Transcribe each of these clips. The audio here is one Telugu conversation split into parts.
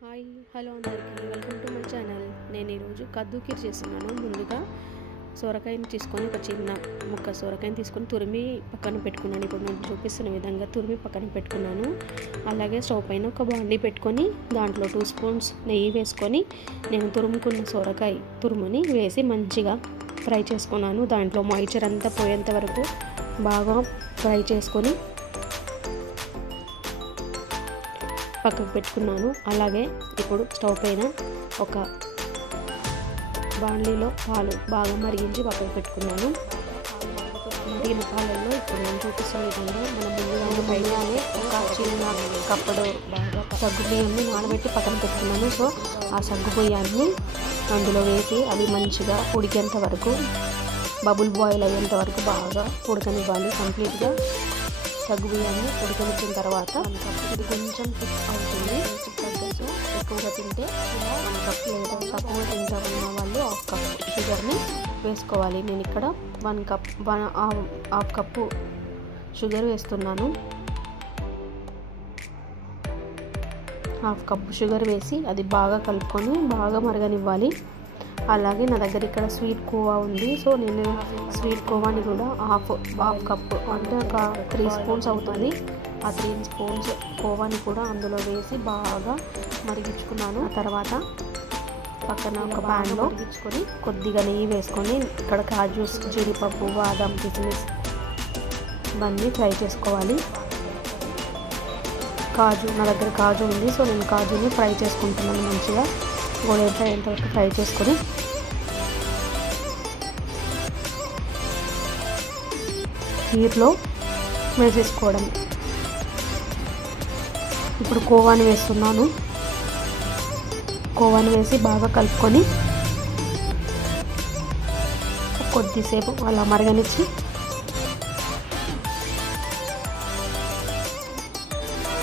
హాయ్ హలో అందరికీ వెల్కమ్ టు మై ఛానల్. నేను ఈరోజు కద్దు కీర్ చేస్తున్నాను. ముందుగా సొరకాయని తీసుకొని ఒక చిన్న ముక్క సొరకాయని తీసుకొని తురిమి పక్కన పెట్టుకున్నాను. ఇప్పుడు నేను చూపిస్తున్న విధంగా తురిమి పక్కన పెట్టుకున్నాను. అలాగే స్టవ్ పైన ఒక బాండీ పెట్టుకొని దాంట్లో 2 స్పూన్స్ నెయ్యి వేసుకొని నేను తురుముకున్న సొరకాయ తురుముని వేసి మంచిగా ఫ్రై చేసుకున్నాను. దాంట్లో మాయిశ్చర్ అంతా పోయేంత వరకు బాగా ఫ్రై చేసుకొని పక్కకు పెట్టుకున్నాను. అలాగే ఇప్పుడు స్టవ్ పైన ఒక బాండ్లీలో పాలు బాగా మరిగించి పక్కకు పెట్టుకున్నాను. మరిగిన పాలల్లో ఇప్పుడు నేను చూపిస్తున్న విధంగా మనం ముందుగా పైగానే ఒక చిన్న కప్పుడు బాగా సగ్గు బియ్యాన్ని నానబెట్టి పక్కన పెట్టుకున్నాను. సో ఆ సగ్గు బియ్యాన్ని అందులో వేసి అవి మంచిగా ఉడికేంత వరకు బబుల్ బాయిల్ అయ్యేంత వరకు బాగా ఉడకనివ్వాలి. కంప్లీట్గా సగ్గు బియ్యాన్ని ఉడకనిచ్చిన తర్వాత ఇది కొంచెం థిక్ అవుతుంది. సో ఎక్కువగా తింటే 1 కప్ లేదా తక్కువ తింటా ఉన్న వాళ్ళు 1/2 కప్ షుగర్ని వేసుకోవాలి. నేను ఇక్కడ 1/2 కప్పు షుగర్ వేస్తున్నాను. 1/2 కప్పు షుగర్ వేసి అది బాగా కలుపుకొని బాగా మరగనివ్వాలి. అలాగే నా దగ్గర ఇక్కడ స్వీట్ కోవా ఉంది. సో నేను స్వీట్ కోవాని కూడా హాఫ్ కప్పు అంటే ఒక 3 స్పూన్స్ అవుతుంది. ఆ 3 స్పూన్స్ కోవాని కూడా అందులో వేసి బాగా మరిగించుకున్నాను. ఆ తర్వాత పక్కన ఒక ప్యాన్లో మరిగించుకొని కొద్దిగా నెయ్యి వేసుకొని ఇక్కడ కాజు, జీడిపప్పు, బాదం, కిస్మిస్ ఇవన్నీ ఫ్రై చేసుకోవాలి. కాజు నా దగ్గర కాజు ఉంది. సో నేను కాజుని ఫ్రై చేసుకుంటున్నాను. మంచిగా గోల్డెన్ ఫ్రై ఎంతవరకు ఫ్రై చేసుకొని కీర్లో వేసేసుకోవడం. ఇప్పుడు కోవాని వేస్తున్నాను. కోవాని వేసి బాగా కలుపుకొని కొద్దిసేపు అలా మరగనిచ్చి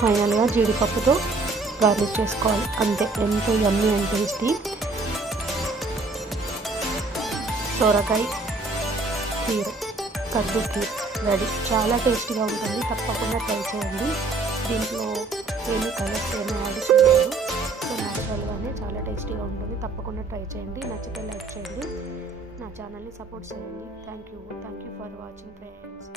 ఫైనల్గా జీడిపప్పుతో గార్నిష్ చేసుకోవాలి. అంతే, ఎంతో యమ్మీ అండ్ టేస్టీ సొరకాయ కీర్, కద్దు కీర్ రెడీ. చాలా టేస్టీగా ఉంటుంది. తప్పకుండా ట్రై చేయండి. దీంట్లో ఏమీ కలర్స్ ఏమీ యాడ్ చేయలేదు. సో న్యాచురల్గానే చాలా టేస్టీగా ఉంటుంది. తప్పకుండా ట్రై చేయండి. నచ్చితే లైక్ చేయండి. నా ఛానల్ని సపోర్ట్ చేయండి. Thank you for watching friends.